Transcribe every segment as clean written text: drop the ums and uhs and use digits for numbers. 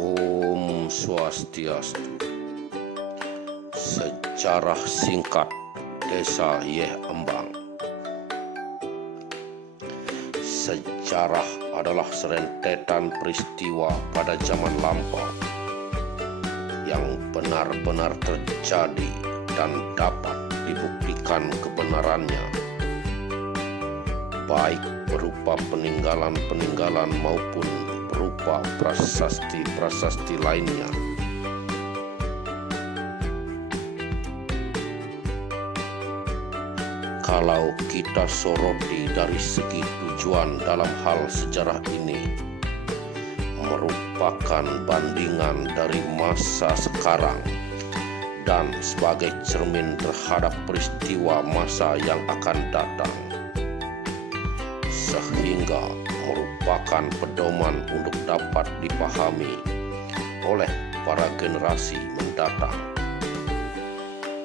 Om Swastiastu. Sejarah singkat Desa Yeh Embang. Sejarah adalah serentetan peristiwa pada zaman lampau yang benar-benar terjadi dan dapat dibuktikan kebenarannya, baik berupa peninggalan-peninggalan maupun berupa prasasti-prasasti lainnya. Kalau kita soroti dari segi tujuan dalam hal sejarah ini, merupakan bandingan dari masa sekarang dan sebagai cermin terhadap peristiwa masa yang akan datang, sehingga merupakan pedoman untuk dapat dipahami oleh para generasi mendatang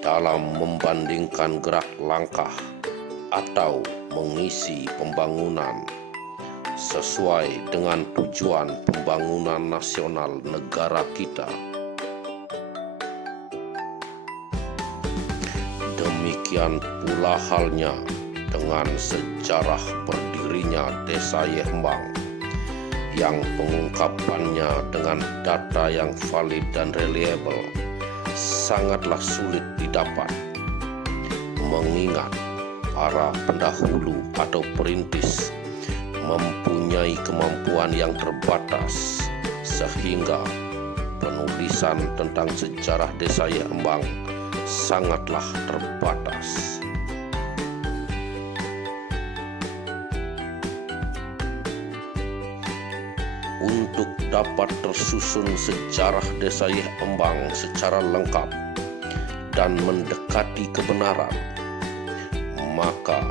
dalam membandingkan gerak langkah atau mengisi pembangunan sesuai dengan tujuan pembangunan nasional negara kita. Demikian pula halnya dengan sejarah berdirinya Desa Yeh Embang yang pengungkapannya dengan data yang valid dan reliable sangatlah sulit didapat, mengingat para pendahulu atau perintis mempunyai kemampuan yang terbatas, sehingga penulisan tentang sejarah Desa Yeh Embang sangatlah terbatas. Untuk dapat tersusun sejarah Desa Yeh Embang secara lengkap dan mendekati kebenaran, maka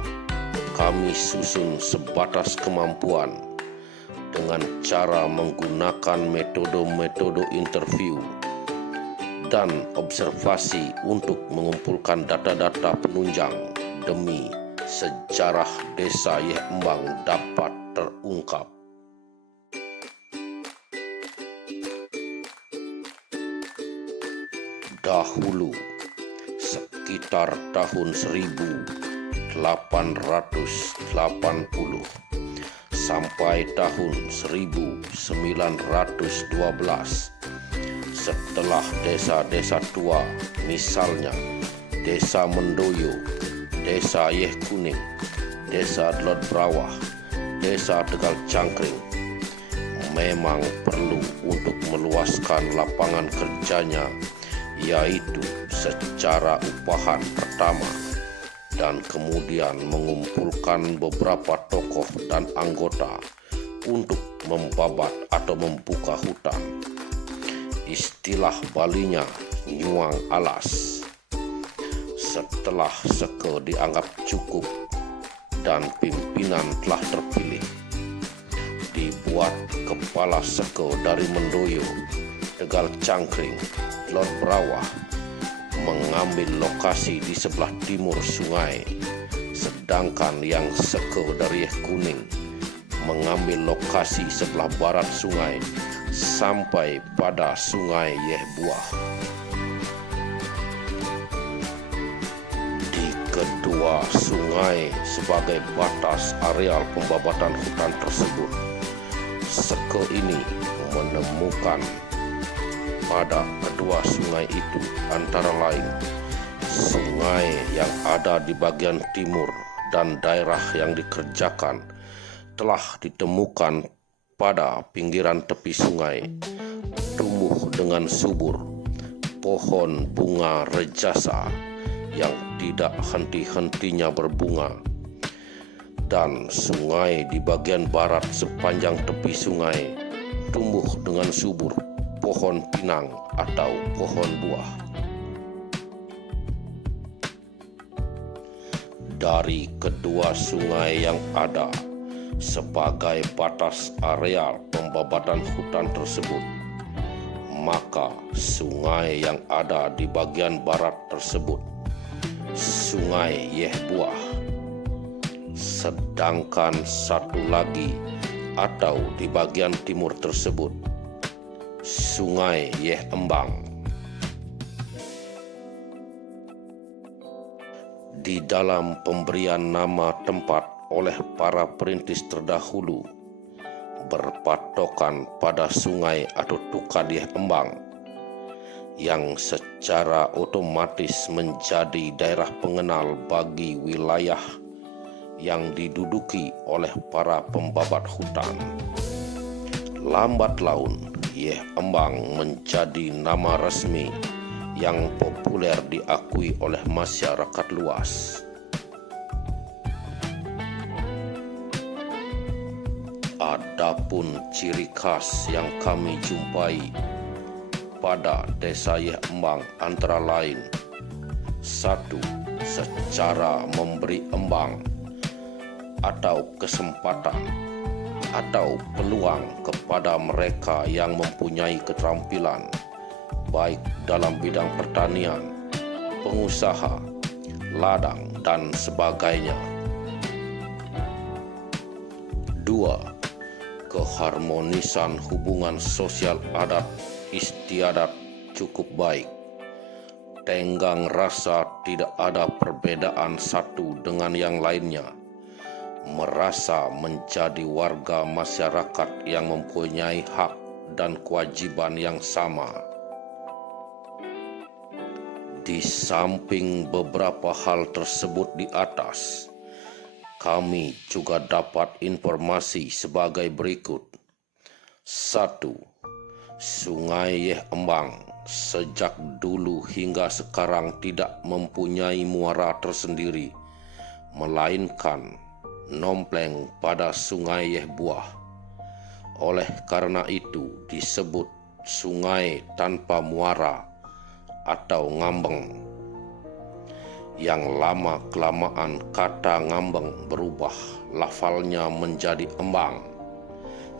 kami susun sebatas kemampuan dengan cara menggunakan metode-metode interview dan observasi untuk mengumpulkan data-data penunjang demi sejarah Desa Yeh Embang dapat terungkap. Dahulu, sekitar tahun 1880 sampai tahun 1912, setelah desa-desa tua, misalnya Desa Mendoyo, Desa Yeh Kuning, Desa Delot Brawah, Desa Tegal Cangkring, memang perlu untuk meluaskan lapangan kerjanya, yaitu secara upahan pertama, dan kemudian mengumpulkan beberapa tokoh dan anggota untuk membabat atau membuka hutan. Istilah Balinya nyuang alas. Setelah seke dianggap cukup dan pimpinan telah terpilih, dibuat kepala seke dari Mendoyo, Tegal Cangkring, Delot Brawah, mengambil lokasi di sebelah timur sungai, sedangkan yang seke dari Yeh Kuning mengambil lokasi sebelah barat sungai sampai pada sungai Yeh Buah. Di kedua sungai sebagai batas areal pembabatan hutan tersebut, seke ini menemukan pada kedua sungai itu antara lain sungai yang ada di bagian timur dan daerah yang dikerjakan telah ditemukan pada pinggiran tepi sungai tumbuh dengan subur pohon bunga rejasa yang tidak henti-hentinya berbunga, dan sungai di bagian barat sepanjang tepi sungai tumbuh dengan subur pohon pinang atau pohon buah. Dari kedua sungai yang ada sebagai batas areal pembabatan hutan tersebut, maka sungai yang ada di bagian barat tersebut, Sungai Yeh Buah, sedangkan satu lagi atau di bagian timur tersebut, Sungai Yeh Embang. Di dalam pemberian nama tempat oleh para perintis terdahulu berpatokan pada sungai atau Tukad Yeh Embang yang secara otomatis menjadi daerah pengenal bagi wilayah yang diduduki oleh para pembabat hutan. Lambat laun, Yeh Embang menjadi nama resmi yang populer diakui oleh masyarakat luas. Adapun ciri khas yang kami jumpai pada Desa Yeh Embang antara lain: 1. Secara memberi embang atau kesempatan atau peluang kepada mereka yang mempunyai keterampilan baik dalam bidang pertanian, pengusaha, ladang, dan sebagainya. 2. Keharmonisan hubungan sosial adat istiadat cukup baik. Tenggang rasa tidak ada perbedaan satu dengan yang lainnya. Merasa menjadi warga masyarakat yang mempunyai hak dan kewajiban yang sama. Di samping beberapa hal tersebut di atas, kami juga dapat informasi sebagai berikut. 1. Sungai Yeh Embang sejak dulu hingga sekarang tidak mempunyai muara tersendiri, melainkan nompleng pada Sungai Yeh Buah. Oleh karena itu disebut sungai tanpa muara atau ngambeng. Yang lama-kelamaan kata ngambeng berubah lafalnya menjadi embang,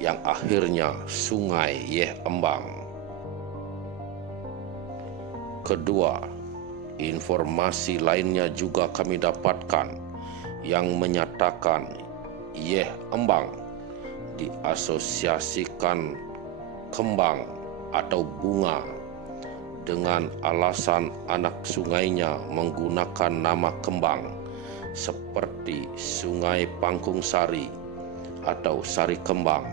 yang akhirnya Sungai Yeh Embang. Kedua, informasi lainnya juga kami dapatkan yang menyatakan Yeh Embang diasosiasikan kembang atau bunga dengan alasan anak sungainya menggunakan nama kembang seperti Sungai Pangkung Sari atau Sari Kembang,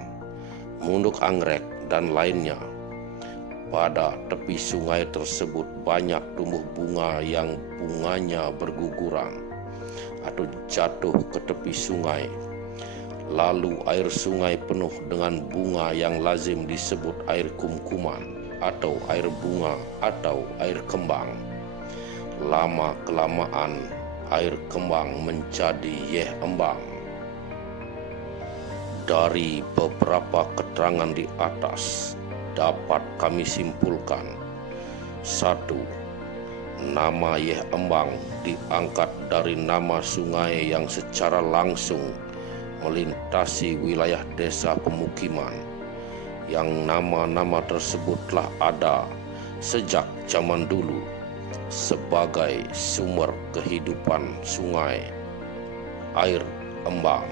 Munduk Anggrek, dan lainnya. Pada tepi sungai tersebut banyak tumbuh bunga yang bunganya berguguran atau jatuh ke tepi sungai. Lalu air sungai penuh dengan bunga yang lazim disebut air kumkuman atau air bunga atau air kembang. Lama-kelamaan air kembang menjadi Yeh Embang. Dari beberapa keterangan di atas dapat kami simpulkan: 1. Nama Yeh Embang diangkat dari nama sungai yang secara langsung melintasi wilayah desa pemukiman, yang nama-nama tersebut telah ada sejak zaman dulu sebagai sumber kehidupan sungai air embang.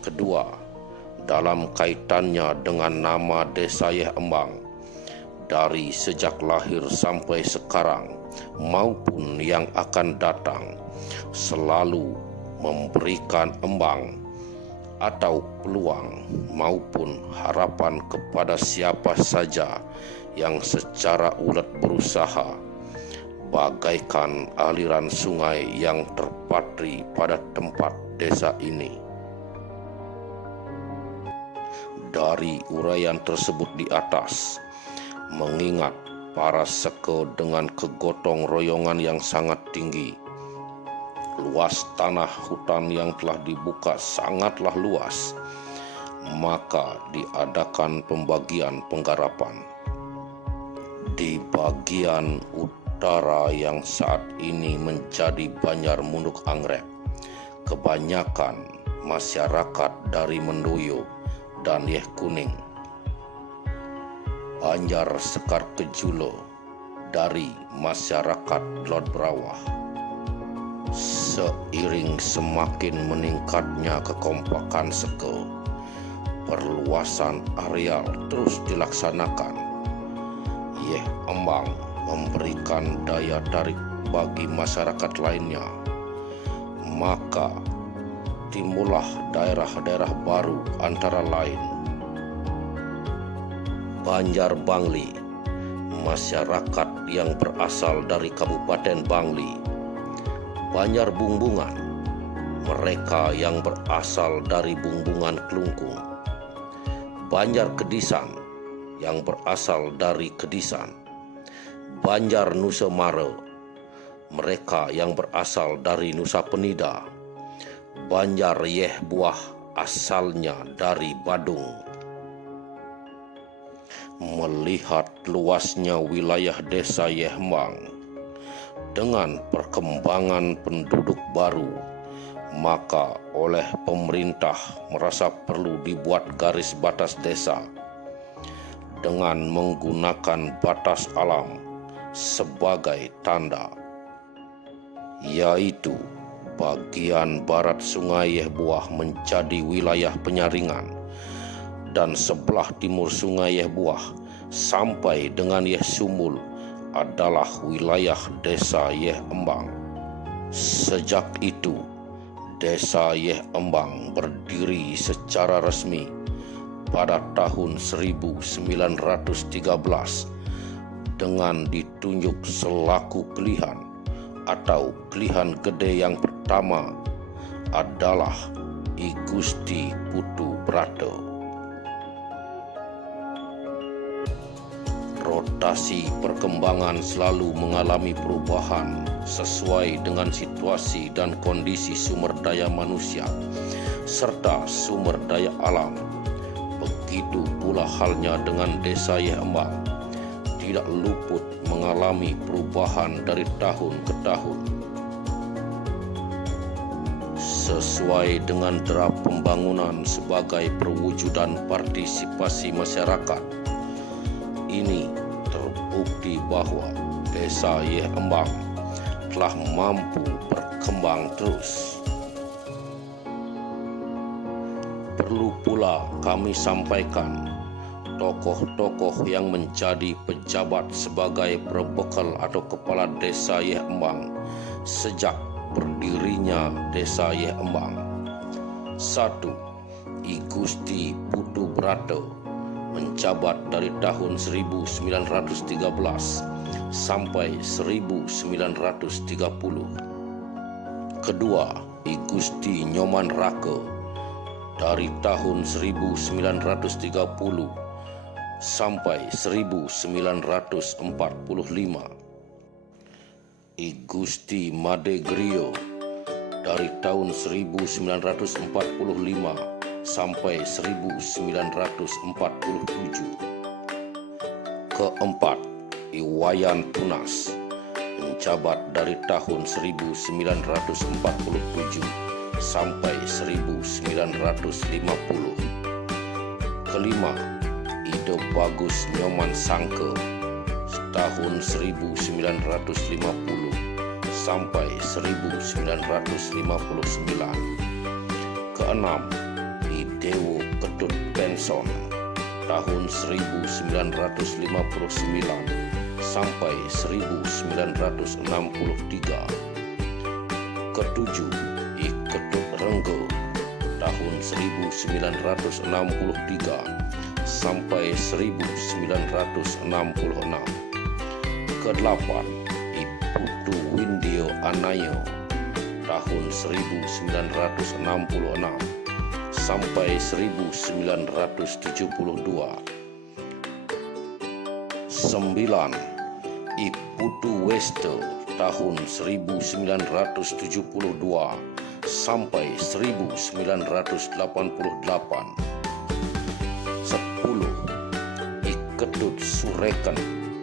Kedua, dalam kaitannya dengan nama Desa Yeh Embang, dari sejak lahir sampai sekarang maupun yang akan datang, selalu memberikan embang atau peluang maupun harapan kepada siapa saja yang secara ulet berusaha, bagaikan aliran sungai yang terpatri pada tempat desa ini. Dari uraian tersebut di atas, mengingat para seke dengan kegotong royongan yang sangat tinggi, luas tanah hutan yang telah dibuka sangatlah luas, maka diadakan pembagian penggarapan. Di bagian utara yang saat ini menjadi Banjar Munduk Anggrek, kebanyakan masyarakat dari Mendoyo dan Yeh Kuning. Banjar Sekar Kejulo dari masyarakat Lod Brawah. Seiring semakin meningkatnya kekompakan seke, perluasan areal terus dilaksanakan. Yeh Embang memberikan daya tarik bagi masyarakat lainnya, maka timbullah daerah-daerah baru antara lain Banjar Bangli, masyarakat yang berasal dari Kabupaten Bangli; Banjar Bungbungan, mereka yang berasal dari Bungbungan Klungkung; Banjar Kedisan, yang berasal dari Kedisan; Banjar Nusa Mara, mereka yang berasal dari Nusa Penida; Banjar Yeh Buah, asalnya dari Badung. Melihat luasnya wilayah desa Yeh Embang dengan perkembangan penduduk baru, maka oleh pemerintah merasa perlu dibuat garis batas desa dengan menggunakan batas alam sebagai tanda, yaitu bagian barat Sungai Yeh Buah menjadi wilayah penyaringan, dan sebelah timur Sungai Yeh Buah sampai dengan Yeh Sumbul adalah wilayah desa Yeh Embang. Sejak itu, desa Yeh Embang berdiri secara resmi pada tahun 1913 dengan ditunjuk selaku Kelihan atau Kelihan Gede yang pertama adalah I Gusti Putu Brata. Rotasi perkembangan selalu mengalami perubahan sesuai dengan situasi dan kondisi sumber daya manusia serta sumber daya alam. Begitu pula halnya dengan desa Yeh Embang, tidak luput mengalami perubahan dari tahun ke tahun. Sesuai dengan draft pembangunan sebagai perwujudan partisipasi masyarakat, ini terbukti bahwa desa Yeh Embang telah mampu berkembang terus. Perlu pula kami sampaikan, tokoh-tokoh yang menjadi pejabat sebagai perbekal atau kepala desa Yeh Embang sejak berdirinya desa Yeh Embang. 1. I Gusti Putu Brata menjabat dari tahun 1913 sampai 1930. Kedua, I Gusti Nyoman Raka dari tahun 1930 sampai 1945. I Gusti Made Griyo dari tahun 1945 sampai 1947. Keempat, I Wayan Tunas menjabat dari tahun 1947 sampai 1950. Kelima, Ide Bagus Nyoman Sangke tahun 1950 sampai 1959. Keenam, I Dewo Ketut Benson tahun 1959 sampai 1963. Ketujuh, I Ketut Renggo tahun 1963 sampai 1966. Kedelapan, I Putu Windio Anayo tahun 1966 sampai 1972. 9. I Putu Weste tahun 1972 sampai 1988. 10. I Ketut Sureken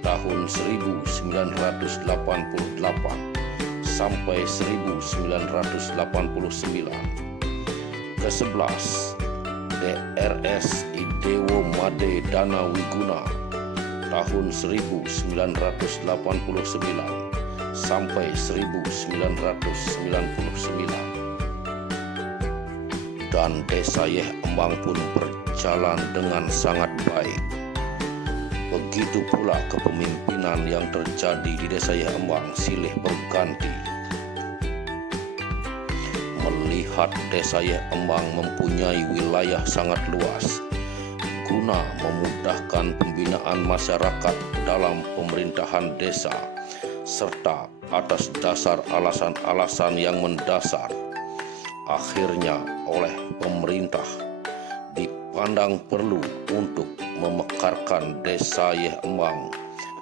tahun 1988 sampai 1989. Ke-11, DRS I Dewo Made Dana Wiguna tahun 1989 sampai 1999. Dan desa Yeh Embang pun berjalan berjalan dengan sangat baik. Begitu pula kepemimpinan yang terjadi di Desa Yeh Embang silih berganti. Melihat Desa Yeh Embang mempunyai wilayah sangat luas, guna memudahkan pembinaan masyarakat dalam pemerintahan desa, serta atas dasar alasan-alasan yang mendasar, akhirnya oleh pemerintah dipandang perlu untuk memekarkan Desa Yeh Embang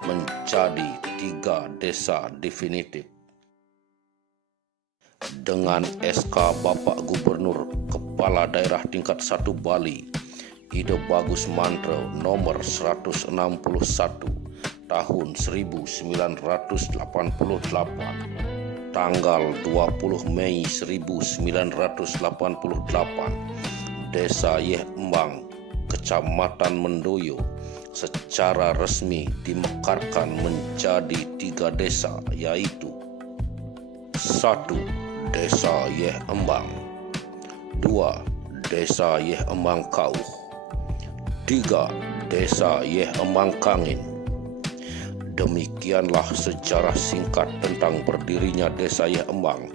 menjadi 3 desa definitif. Dengan SK Bapak Gubernur Kepala Daerah Tingkat 1 Bali, Ide Bagus Mantro nomor 161 tahun 1988, tanggal 20 Mei 1988, Desa Yeh Embang, Kecamatan Mendoyo, secara resmi dimekarkan menjadi 3 desa, yaitu 1. Desa Yeh Embang, 2. Desa Yeh Embang Kauh, 3. Desa Yeh Embang Kangin. Demikianlah sejarah singkat tentang berdirinya Desa Yeh Embang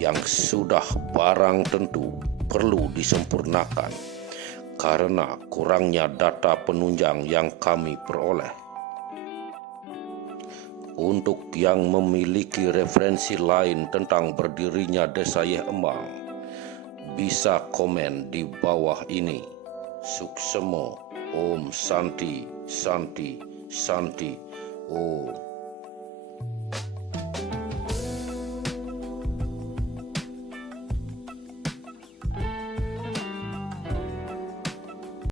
yang sudah barang tentu perlu disempurnakan karena kurangnya data penunjang yang kami peroleh. Untuk yang memiliki referensi lain tentang berdirinya Desa Yeh Embang, bisa komen di bawah ini. Suksemo, Om Santi, Santi, Santi, Om.